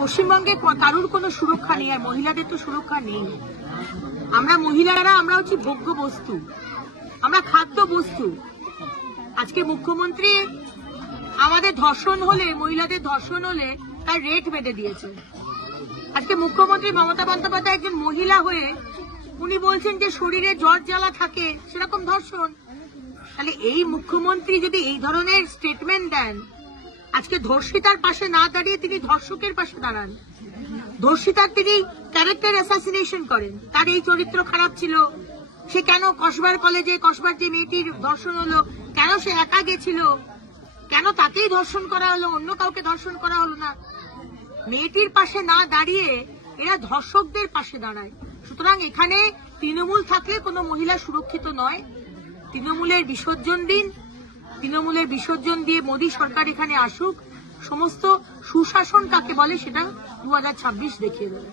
পশ্চিমবঙ্গে কারোর কোনো সুরক্ষা নেই, আর মহিলাদের তো সুরক্ষা নেই। আমরা মহিলারা আমরা হচ্ছে ভোগ্য বস্তু, আমরা খাদ্য বস্তু। আজকে মুখ্যমন্ত্রী আমাদের ধর্ষণ হলে, মহিলাদের ধর্ষণ হলে তার রেট বেঁধে দিয়েছে। আজকে মুখ্যমন্ত্রী মমতা বন্দ্যোপাধ্যায় একজন মহিলা হয়ে উনি বলছেন যে শরীরে জ্বর জ্বালা থাকে, সেরকম ধর্ষণ। তাহলে এই মুখ্যমন্ত্রী যদি এই ধরনের স্টেটমেন্ট দেন, আজকে ধর্ষিতার পাশে না দাঁড়িয়ে তিনি ধর্ষকের পাশে দাঁড়ান, ধর্ষিতার তিনি ক্যারেক্টার অ্যাসাসিনেশন করেন। তার এই চরিত্র খারাপ ছিল, সে কেন কসবার কলেজে, কসবার যে মেয়েটির ধর্ষণ হলো, কেন সে একা গেছিল, কেন তাকেই ধর্ষণ করা হলো, অন্য কাউকে ধর্ষণ করা হলো না। মেয়েটির পাশে না দাঁড়িয়ে এরা ধর্ষকদের পাশে দাঁড়ায়। সুতরাং এখানে তৃণমূল থাকলে কোনো মহিলা সুরক্ষিত নয়। তৃণমূলের বিসর্জন দিন, তৃণমূলের বিসর্জন দিয়ে মোদী সরকার এখানে আসুক, সমস্ত সুশাসন কাকে বলে সেটা 2026 দেখিয়ে দেবে।